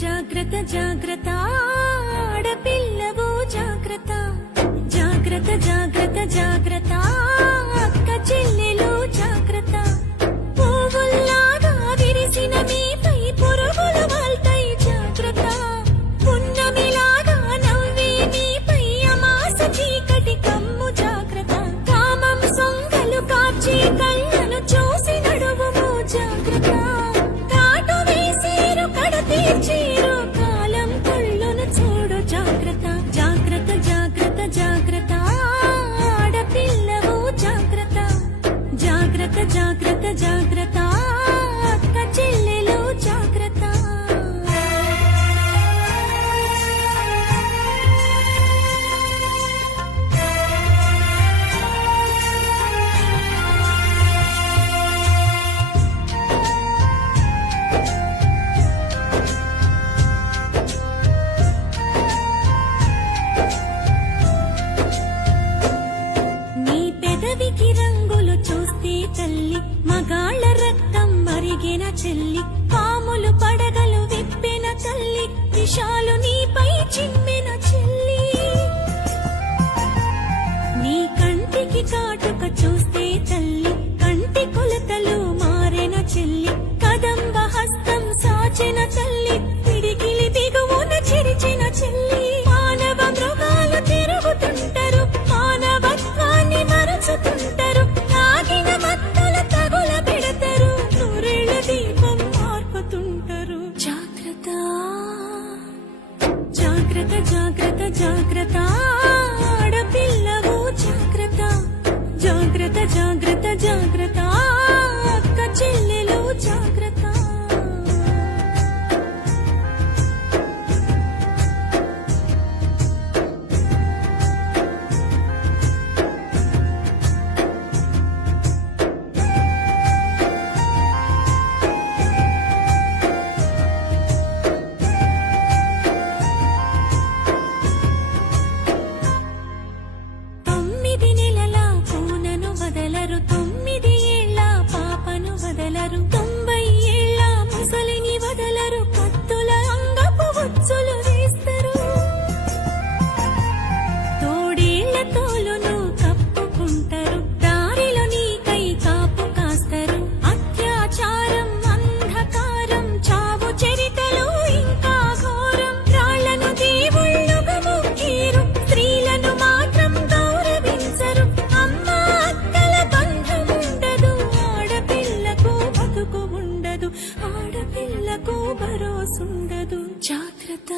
జాగ్రత్త జాగ్రత్త ఆడపిల్లవు జాగ్రత్త జాగ్రత్త జాగ్రత్త జాగ్రత్త అక్క చెల్లెలు జాగ్రత్త పువ్వుల్లాగా విరిసిన మీపై పురుగులు వాల్తాయి జాగ్రత్త పున్నమిలాగా నవ్వే మీపై అమాస చీకటి కమ్ము జాగ్రత్త కామం సొంగలు కాచి కళ్ళను చూసి నడువుము జాగ్రత్త కాటు వేసేరు కడ తీర్చేరు కాలం కళ్ళను చూడు జాగ్రత్త జాగ్రత్త జాగ్రత్త జాగ్రత్త ఆడపిల్లవు జాగ్రత్త జాగ్రత్త జాగ్రత్త జాగ్రత్త అక్క చెల్లెలు జాగ్రత్త నీ పెదవికి రంగులు చూస్తే తల్లి మగాళ్ళ రక్తం మరిగిన చెల్లి పాములు పడగలు విప్పిన తల్లి విషాలు నీపై చిమ్మిన చెల్లి నీ కంటికి కాటుక చూస్తే తల్లి కంటి కొలతలు మారిన చెల్లి కదంబ హస్తం సాచిన తల్లి పిడికిలి బిగువున చిరిచిన చెల్లి మానవ మృగాలు తిరుగుతుంటారు మానవత్వాన్ని మరచుతుంటారు తాగిన మత్తుల తగుల పెడతారు నూరేళ్ల దీపం మార్పుతుంటారు జాగ్రత్త జాగ్రత్త జాగ్రత్త జాగ్రత్త ఆడపిల్లవు జాగ్రత్త జాగ్రత్త జాగ్రత్త జాగ్రత్త అక్క చెల్లెలు జాగ్రత్త తొమ్మిది నెలల పూనను వదలరు 9 ఏళ్ల పాపను వదలరు 90 ఏళ్ల ముసలిని వదలరు కత్తుల అంగపు ఉచ్చులు వేస్తారు తోడేళ్ల తోలును కప్పుకుంటారు దారిలో నీకై కాపు కాస్తారు అత్యాచారం అంధకారం చావు చరితలు ఇంకా ఘోరం రాళ్లను దేవుళ్ళుగా మొక్కేరు స్త్రీలను మాత్రం గౌరవించరు అమ్మ అక్కల బంధం ఉండదు ఆడపిల్లకు బతుకు ఉండదు ఆడపిల్లకు భరోసుండదు జాగ్రత్త